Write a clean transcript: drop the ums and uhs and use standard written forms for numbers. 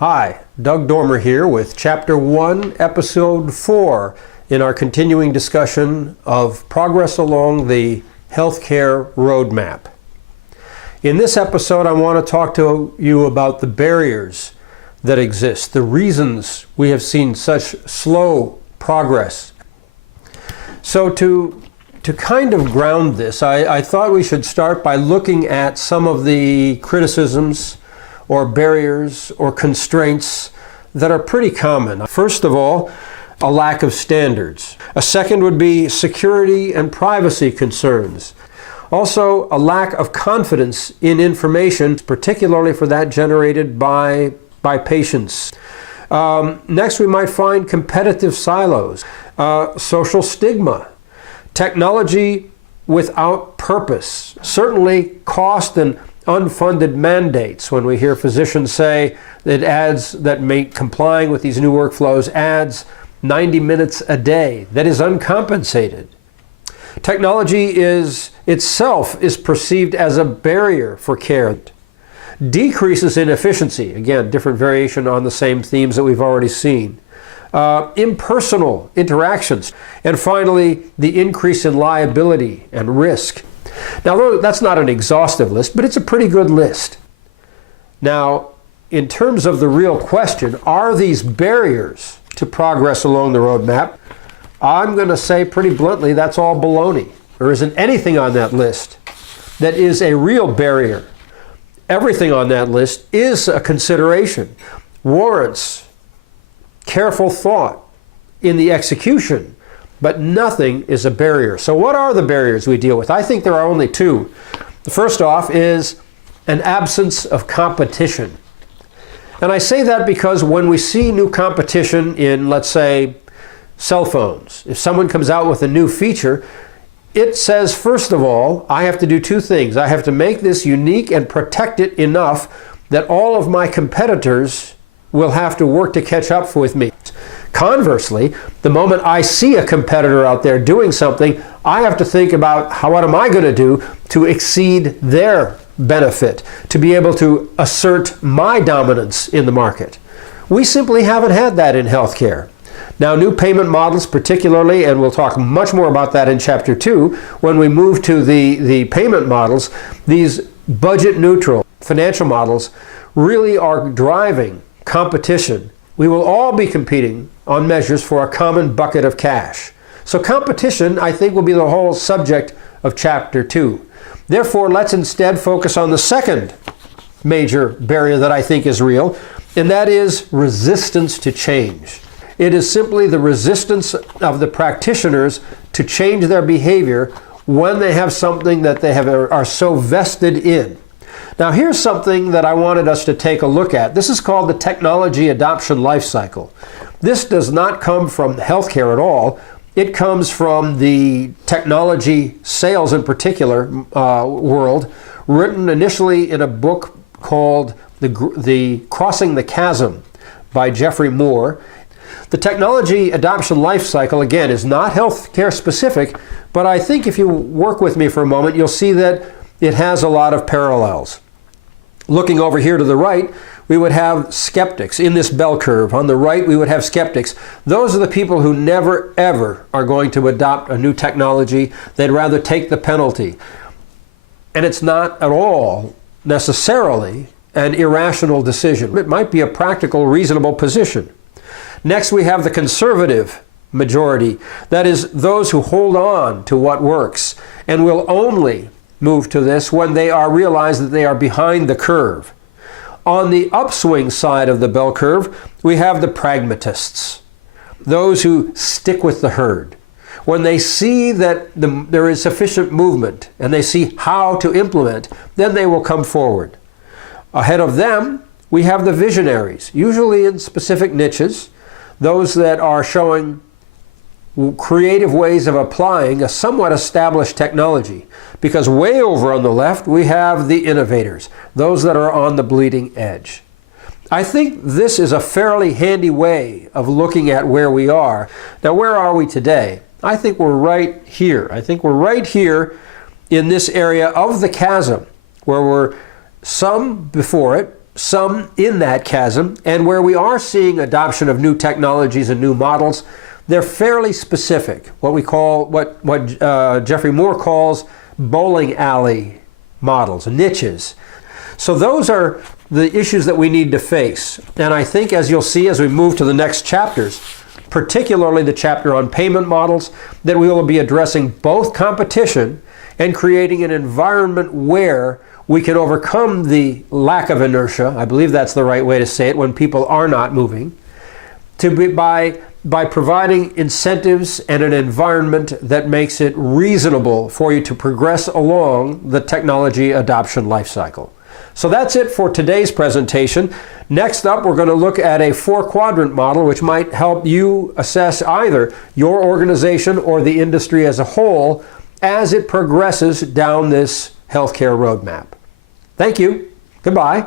Hi, Doug Dormer here with Chapter 1, Episode 4 in our continuing discussion of progress along the healthcare roadmap. In this episode, I want to talk to you about the barriers that exist, the reasons we have seen such slow progress. So to kind of ground this, I thought we should start by looking at some of the criticisms or barriers or constraints that are pretty common. First of all, a lack of standards. A second would be security and privacy concerns. Also, a lack of confidence in information, particularly for that generated by patients. Next, we might find competitive silos, social stigma, technology without purpose, certainly cost and unfunded mandates. When we hear physicians say that complying with these new workflows adds 90 minutes a day, that is uncompensated. Technology itself is perceived as a barrier for care. Decreases in efficiency, again, different variation on the same themes that we've already seen. Impersonal interactions, and finally, the increase in liability and risk. Now, that's not an exhaustive list, but it's a pretty good list. Now, in terms of the real question, are these barriers to progress along the roadmap? I'm going to say pretty bluntly, that's all baloney. There isn't anything on that list that is a real barrier. Everything on that list is a consideration, warrants careful thought in the execution, but nothing is a barrier. So what are the barriers we deal with? I think there are only two. The first off is an absence of competition. And I say that because when we see new competition in, let's say, cell phones, if someone comes out with a new feature, it says, first of all, I have to do two things. I have to make this unique and protect it enough that all of my competitors will have to work to catch up with me. Conversely, the moment I see a competitor out there doing something, I have to think about what am I going to do to exceed their benefit, to be able to assert my dominance in the market. We simply haven't had that in healthcare. Now, new payment models particularly, and we'll talk much more about that in Chapter 2, when we move to the payment models, these budget-neutral financial models really are driving competition. We will all be competing on measures for a common bucket of cash. So competition, I think, will be the whole subject of Chapter 2. Therefore, let's instead focus on the second major barrier that I think is real, and that is resistance to change. It is simply the resistance of the practitioners to change their behavior when they have something that they are so vested in. Now, here's something that I wanted us to take a look at. This is called the technology adoption life cycle. This does not come from healthcare at all. It comes from the technology sales in particular world, written initially in a book called the Crossing the Chasm by Jeffrey Moore. The technology adoption life cycle, again, is not healthcare specific, but I think if you work with me for a moment, you'll see that it has a lot of parallels. Looking over here to the right, we would have skeptics in this bell curve. On the right, we would have skeptics. Those are the people who never, ever are going to adopt a new technology. They'd rather take the penalty. And it's not at all necessarily an irrational decision. It might be a practical, reasonable position. Next, we have the conservative majority. That is, those who hold on to what works and will only move to this when they realize that they are behind the curve. On the upswing side of the bell curve, we have the pragmatists, those who stick with the herd. When they see that there is sufficient movement and they see how to implement, then they will come forward. Ahead of them, we have the visionaries, usually in specific niches, those that are showing creative ways of applying a somewhat established technology. Because way over on the left, we have the innovators, those that are on the bleeding edge. I think this is a fairly handy way of looking at where we are. Now, where are we today? I think we're right here. I think we're right here in this area of the chasm, where we're some before it, some in that chasm, and where we are seeing adoption of new technologies and new models, they're fairly specific. What we call, what Jeffrey Moore calls bowling alley models, niches. So those are the issues that we need to face. And I think, as you'll see as we move to the next chapters, particularly the chapter on payment models, that we will be addressing both competition and creating an environment where we can overcome the lack of inertia, I believe that's the right way to say it, when people are not moving, by providing incentives and an environment that makes it reasonable for you to progress along the technology adoption life cycle. So that's it for today's presentation. Next up, we're going to look at a 4-quadrant model which might help you assess either your organization or the industry as a whole as it progresses down this healthcare roadmap. Thank you. Goodbye.